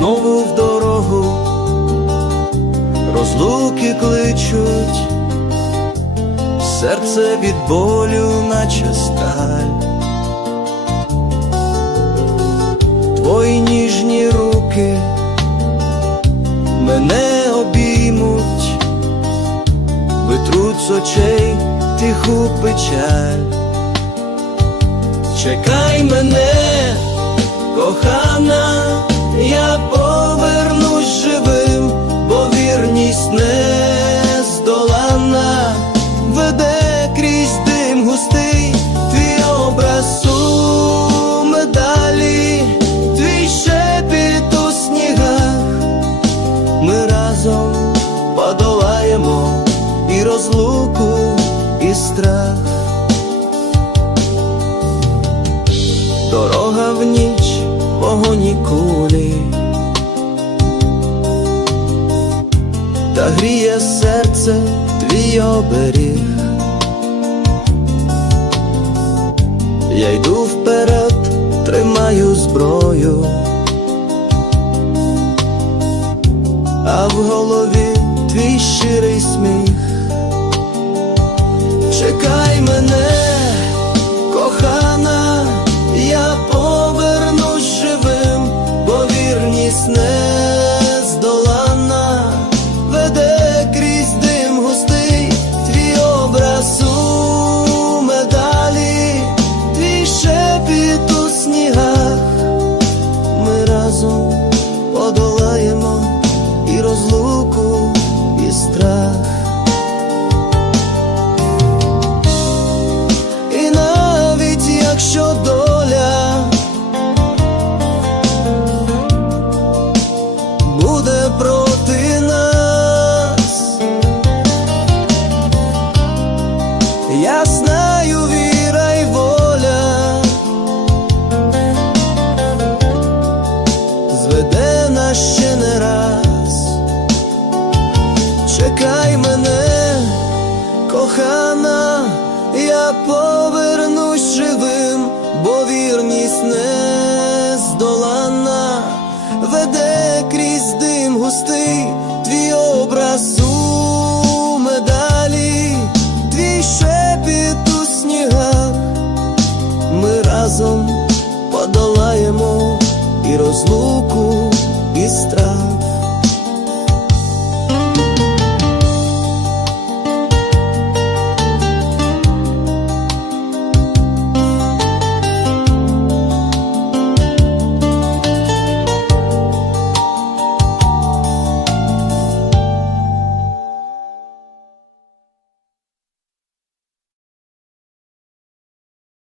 в дорогу, розлуки кличуть, серце від болю, наче сталь. Твої ніжні руки мене обіймуть, витруть з очей тиху печаль. Чекай мене, кохана, я повернусь живим, бо вірність не здолана, веде крізь дим густий, твій образ у медалі, твій шепіт у снігах, ми разом подолаємо і розлуку, і страх. Дорога в ніч, вогонь і кулі, та гріє серце твій оберіг. Я йду вперед, тримаю зброю, а в голові твій щирий сміх. Вірність буде проти нас. Я знаю віра й воля, зведе нас ще не раз, чекай мене, кохана, я повернусь живим, бо вірність не здолана. веде пустий, твій образ у медалі, твій шепіт у снігах, ми разом подолаємо і розлуку.